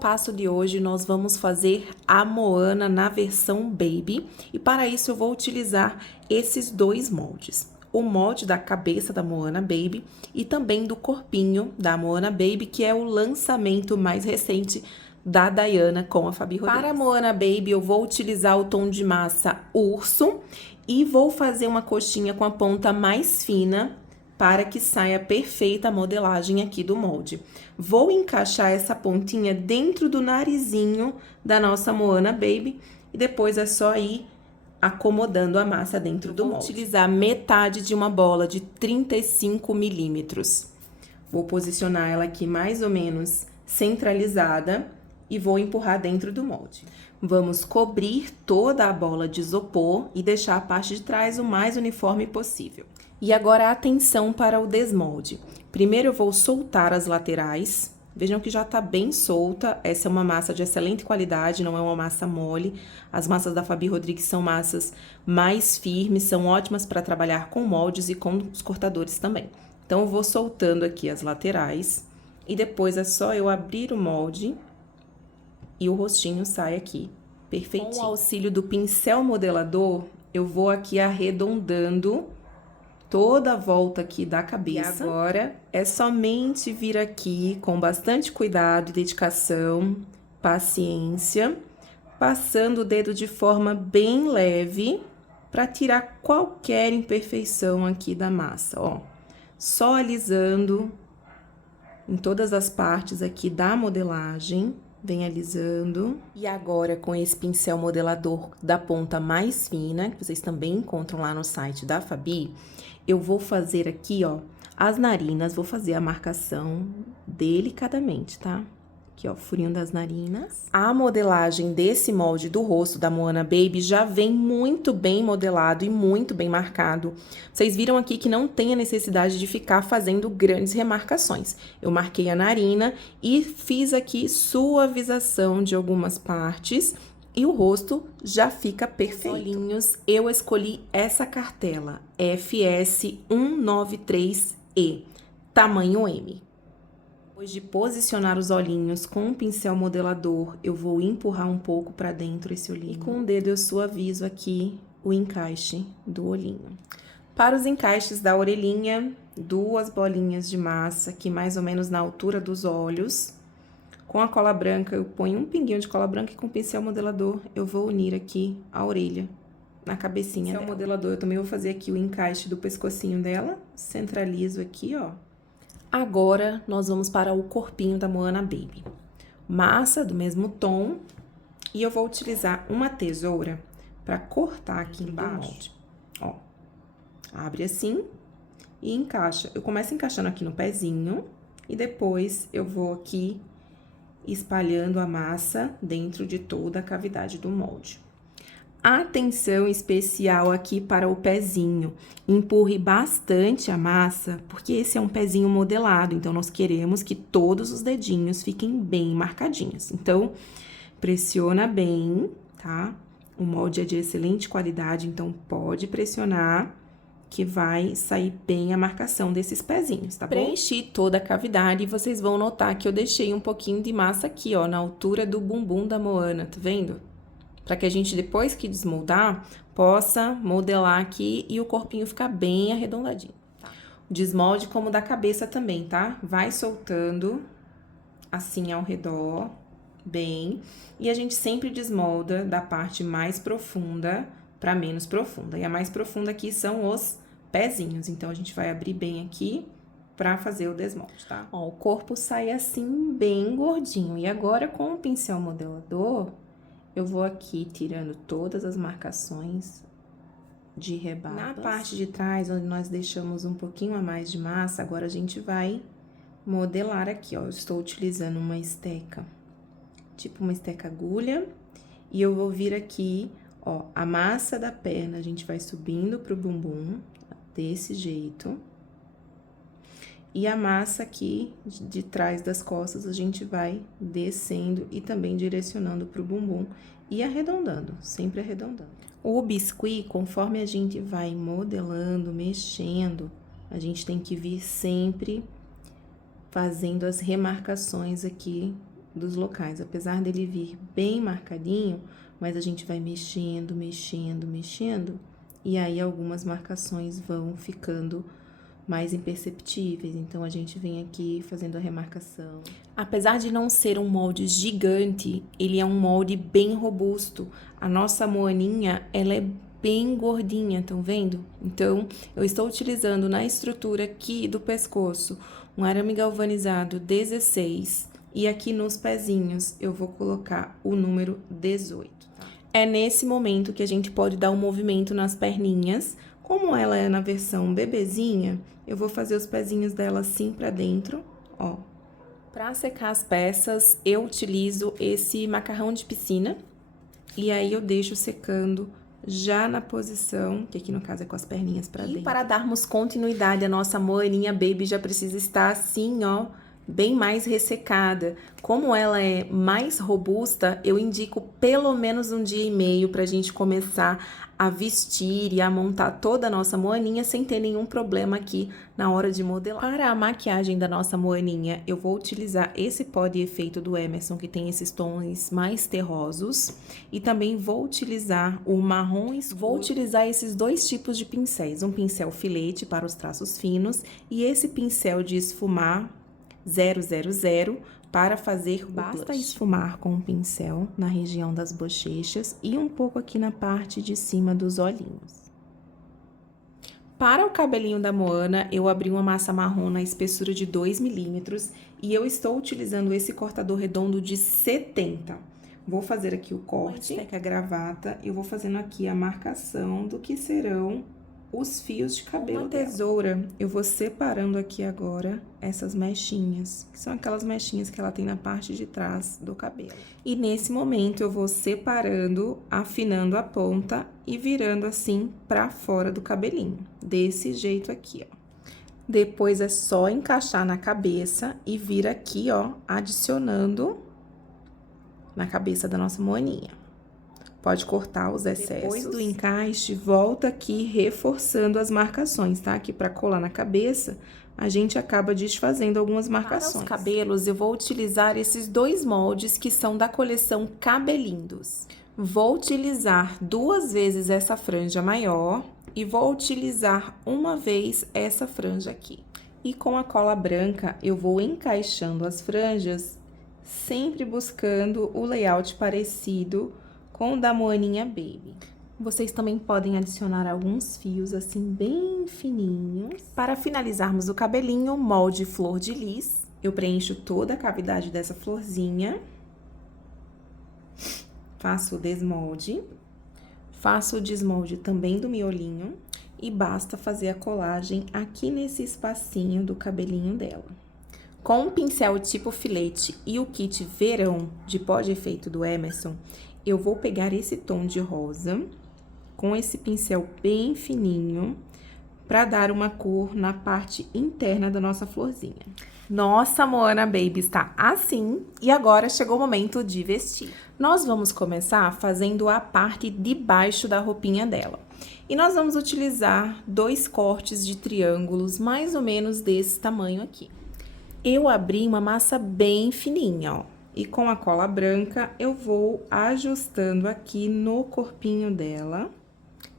passo de hoje nós vamos fazer a Moana na versão Baby e para isso eu vou utilizar esses dois moldes. O molde da cabeça da Moana Baby e também do corpinho da Moana Baby, que é o lançamento mais recente da Diana com a Fabi Rodrigues. Para a Moana Baby eu vou utilizar o tom de massa urso e vou fazer uma coxinha com a ponta mais fina para que saia perfeita a modelagem aqui do molde. Vou encaixar essa pontinha dentro do narizinho da nossa Moana Baby e depois é só ir acomodando a massa dentro do molde. Vou utilizar metade de uma bola de 35 milímetros. Vou posicionar ela aqui mais ou menos centralizada e vou empurrar dentro do molde. Vamos cobrir toda a bola de isopor e deixar a parte de trás o mais uniforme possível. E agora, atenção para o desmolde. Primeiro eu vou soltar as laterais. Vejam que já tá bem solta. Essa é uma massa de excelente qualidade, não é uma massa mole. As massas da Fabi Rodrigues são massas mais firmes, são ótimas para trabalhar com moldes e com os cortadores também. Então, eu vou soltando aqui as laterais e depois é só eu abrir o molde e o rostinho sai aqui perfeitinho. Com o auxílio do pincel modelador, eu vou aqui arredondando toda a volta aqui da cabeça. E agora é somente vir aqui com bastante cuidado e dedicação, paciência, passando o dedo de forma bem leve para tirar qualquer imperfeição aqui da massa, ó. Só alisando em todas as partes aqui da modelagem. Vem alisando. E agora, com esse pincel modelador da ponta mais fina, que vocês também encontram lá no site da Fabi, eu vou fazer aqui, ó, as narinas, vou fazer a marcação delicadamente, tá? Aqui, ó, furinho das narinas. A modelagem desse molde do rosto da Moana Baby já vem muito bem modelado e muito bem marcado. Vocês viram aqui que não tem a necessidade de ficar fazendo grandes remarcações. Eu marquei a narina e fiz aqui suavização de algumas partes e o rosto já fica perfeito. Os olhinhos, eu escolhi essa cartela, FS 193E, tamanho M. Depois de posicionar os olhinhos com um pincel modelador, eu vou empurrar um pouco para dentro esse olhinho. E com o dedo eu suavizo aqui o encaixe do olhinho. Para os encaixes da orelhinha, 2 bolinhas de massa aqui mais ou menos na altura dos olhos. Com a cola branca, eu ponho um pinguinho de cola branca e com o pincel modelador eu vou unir aqui a orelha na cabecinha dela. O modelador, eu também vou fazer aqui o encaixe do pescocinho dela, centralizo aqui, ó. Agora, nós vamos para o corpinho da Moana Baby. Massa do mesmo tom e eu vou utilizar uma tesoura para cortar aqui embaixo. Ó, abre assim e encaixa. Eu começo encaixando aqui no pezinho e depois eu vou aqui espalhando a massa dentro de toda a cavidade do molde. Atenção especial aqui para o pezinho. Empurre bastante a massa, porque esse é um pezinho modelado, então nós queremos que todos os dedinhos fiquem bem marcadinhos. Então, pressiona bem, tá? O molde é de excelente qualidade, então pode pressionar que vai sair bem a marcação desses pezinhos, tá bom? Preenchi toda a cavidade e vocês vão notar que eu deixei um pouquinho de massa aqui, ó, na altura do bumbum da Moana, tá vendo? Para que a gente, depois que desmoldar, possa modelar aqui e o corpinho ficar bem arredondadinho. Tá? O desmolde como da cabeça também, tá? Vai soltando assim ao redor, bem. E a gente sempre desmolda da parte mais profunda para menos profunda. E a mais profunda aqui são os pezinhos. Então, a gente vai abrir bem aqui para fazer o desmolde, tá? Ó, o corpo sai assim bem gordinho. E agora, com o pincel modelador, eu vou aqui tirando todas as marcações de rebarba. Na parte de trás, onde nós deixamos um pouquinho a mais de massa, agora a gente vai modelar aqui, ó. Eu estou utilizando uma esteca, tipo uma esteca agulha, e eu vou vir aqui, ó, a massa da perna, a gente vai subindo pro bumbum, desse jeito. E a massa aqui de trás das costas a gente vai descendo e também direcionando pro bumbum e arredondando, sempre arredondando. O biscuit, conforme a gente vai modelando, mexendo, a gente tem que vir sempre fazendo as remarcações aqui dos locais. Apesar dele vir bem marcadinho, mas a gente vai mexendo, mexendo, mexendo, e aí algumas marcações vão ficando mais imperceptíveis. Então, a gente vem aqui fazendo a remarcação. Apesar de não ser um molde gigante, ele é um molde bem robusto. A nossa moaninha, ela é bem gordinha, estão vendo? Então, eu estou utilizando na estrutura aqui do pescoço um arame galvanizado 16 e aqui nos pezinhos eu vou colocar o número 18. Tá? É nesse momento que a gente pode dar um movimento nas perninhas. Como ela é na versão bebezinha, eu vou fazer os pezinhos dela assim pra dentro, ó. Pra secar as peças, eu utilizo esse macarrão de piscina e aí eu deixo secando já na posição, que aqui no caso é com as perninhas pra dentro. E para darmos continuidade, a nossa moaninha baby já precisa estar assim, ó, bem mais ressecada. Como ela é mais robusta, eu indico pelo menos 1 dia e meio pra gente começar a vestir e a montar toda a nossa moaninha sem ter nenhum problema aqui na hora de modelar. Para a maquiagem da nossa moaninha, eu vou utilizar esse pó de efeito do Emerson, que tem esses tons mais terrosos, e também vou utilizar o marrom escuro. Vou utilizar esses 2 tipos de pincéis, um pincel filete para os traços finos e esse pincel de esfumar 000 para fazer o blush. Basta esfumar com um pincel na região das bochechas e um pouco aqui na parte de cima dos olhinhos. Para o cabelinho da Moana, eu abri uma massa marrom na espessura de 2 milímetros e eu estou utilizando esse cortador redondo de 70. Vou fazer aqui o corte, com a gravata, e eu vou fazendo aqui a marcação do que serão os fios de cabelo dela. Com a tesoura, eu vou separando aqui agora essas mechinhas, que são aquelas mechinhas que ela tem na parte de trás do cabelo. E nesse momento, eu vou separando, afinando a ponta e virando assim pra fora do cabelinho, desse jeito aqui, ó. Depois é só encaixar na cabeça e vir aqui, ó, adicionando na cabeça da nossa moaninha. Pode cortar os excessos. Depois do encaixe, volta aqui reforçando as marcações, tá? Que pra colar na cabeça, a gente acaba desfazendo algumas marcações. Para os cabelos, eu vou utilizar esses 2 moldes que são da coleção Cabelindos. Vou utilizar 2 vezes essa franja maior e vou utilizar 1 vez essa franja aqui. E com a cola branca, eu vou encaixando as franjas, sempre buscando o layout parecido com o da Moaninha Baby. Vocês também podem adicionar alguns fios assim bem fininhos. Para finalizarmos o cabelinho, molde flor de lis. Eu preencho toda a cavidade dessa florzinha. Faço o desmolde. Faço o desmolde também do miolinho. E basta fazer a colagem aqui nesse espacinho do cabelinho dela. Com o pincel tipo filete e o kit verão de pó de efeito do Emerson, eu vou pegar esse tom de rosa com esse pincel bem fininho para dar uma cor na parte interna da nossa florzinha. Nossa Moana Baby está assim e agora chegou o momento de vestir. Nós vamos começar fazendo a parte de baixo da roupinha dela. E nós vamos utilizar 2 cortes de triângulos mais ou menos desse tamanho aqui. Eu abri uma massa bem fininha, ó. E com a cola branca, eu vou ajustando aqui no corpinho dela.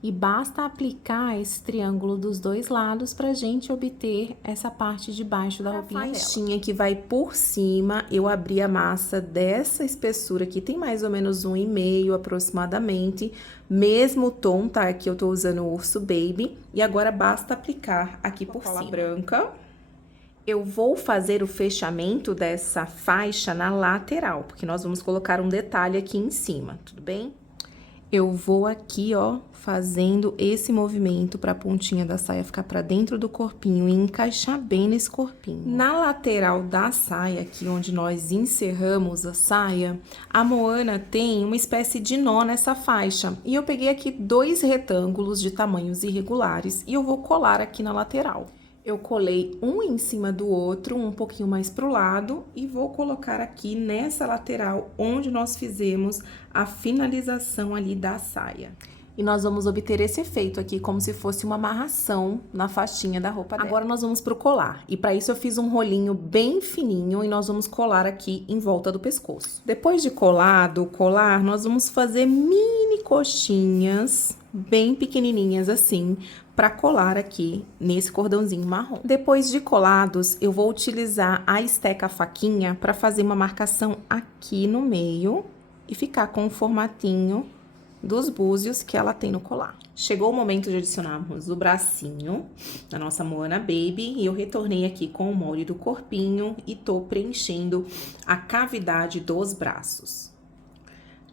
E basta aplicar esse triângulo dos 2 lados pra gente obter essa parte de baixo da roupinha dela. A faixinha que vai por cima, eu abri a massa dessa espessura aqui, tem mais ou menos 1,5 aproximadamente. Mesmo tom, tá? Aqui eu tô usando o Urso Baby. E agora basta aplicar aqui por cima. Cola branca. Eu vou fazer o fechamento dessa faixa na lateral, porque nós vamos colocar um detalhe aqui em cima, tudo bem? Eu vou aqui, ó, fazendo esse movimento para a pontinha da saia ficar para dentro do corpinho e encaixar bem nesse corpinho. Na lateral da saia, aqui onde nós encerramos a saia, a Moana tem uma espécie de nó nessa faixa. E eu peguei aqui 2 retângulos de tamanhos irregulares e eu vou colar aqui na lateral. Eu colei um em cima do outro, um pouquinho mais pro lado, e vou colocar aqui nessa lateral, onde nós fizemos a finalização ali da saia. E nós vamos obter esse efeito aqui, como se fosse uma amarração na faixinha da roupa dela. Agora nós vamos pro colar. E para isso eu fiz um rolinho bem fininho e nós vamos colar aqui em volta do pescoço. Depois de colado o colar, nós vamos fazer mini coxinhas bem pequenininhas assim, para colar aqui nesse cordãozinho marrom. Depois de colados, eu vou utilizar a esteca faquinha para fazer uma marcação aqui no meio e ficar com o formatinho dos búzios que ela tem no colar. Chegou o momento de adicionarmos o bracinho da nossa Moana Baby e eu retornei aqui com o molde do corpinho e tô preenchendo a cavidade dos braços.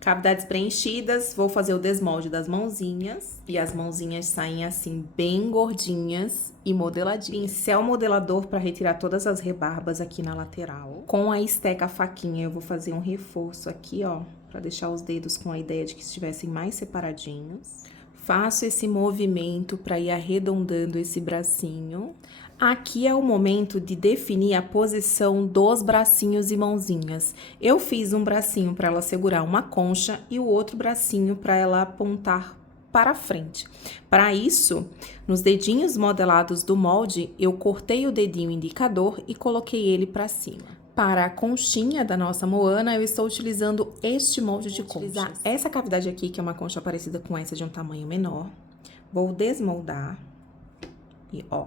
Cavidades preenchidas, vou fazer o desmolde das mãozinhas. E as mãozinhas saem assim, bem gordinhas e modeladinhas. Pincel modelador para retirar todas as rebarbas aqui na lateral. Com a esteca faquinha, eu vou fazer um reforço aqui, ó, para deixar os dedos com a ideia de que estivessem mais separadinhos. Faço esse movimento para ir arredondando esse bracinho. Aqui é o momento de definir a posição dos bracinhos e mãozinhas. Eu fiz um bracinho para ela segurar uma concha e o outro bracinho para ela apontar para frente. Para isso, nos dedinhos modelados do molde, eu cortei o dedinho indicador e coloquei ele para cima. Para a conchinha da nossa Moana, eu estou utilizando este molde de concha. Essa cavidade aqui, que é uma concha parecida com essa de um tamanho menor. Vou desmoldar e, ó,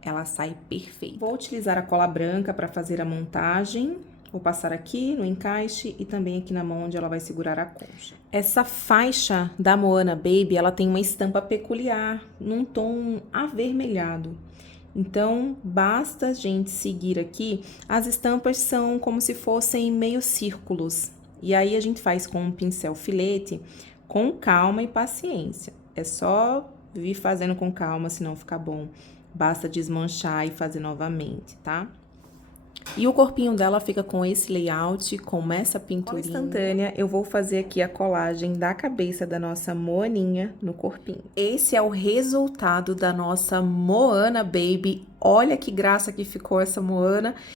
ela sai perfeita. Vou utilizar a cola branca para fazer a montagem. Vou passar aqui no encaixe e também aqui na mão onde ela vai segurar a concha. Essa faixa da Moana Baby, ela tem uma estampa peculiar, num tom avermelhado. Então, basta a gente seguir aqui. As estampas são como se fossem meio círculos. E aí, a gente faz com um pincel filete, com calma e paciência. É só vir fazendo com calma, senão fica bom. Basta desmanchar e fazer novamente, tá? E o corpinho dela fica com esse layout, com essa pinturinha. Instantânea, eu vou fazer aqui a colagem da cabeça da nossa Moaninha no corpinho. Esse é o resultado da nossa Moana Baby. Olha que graça que ficou essa Moana.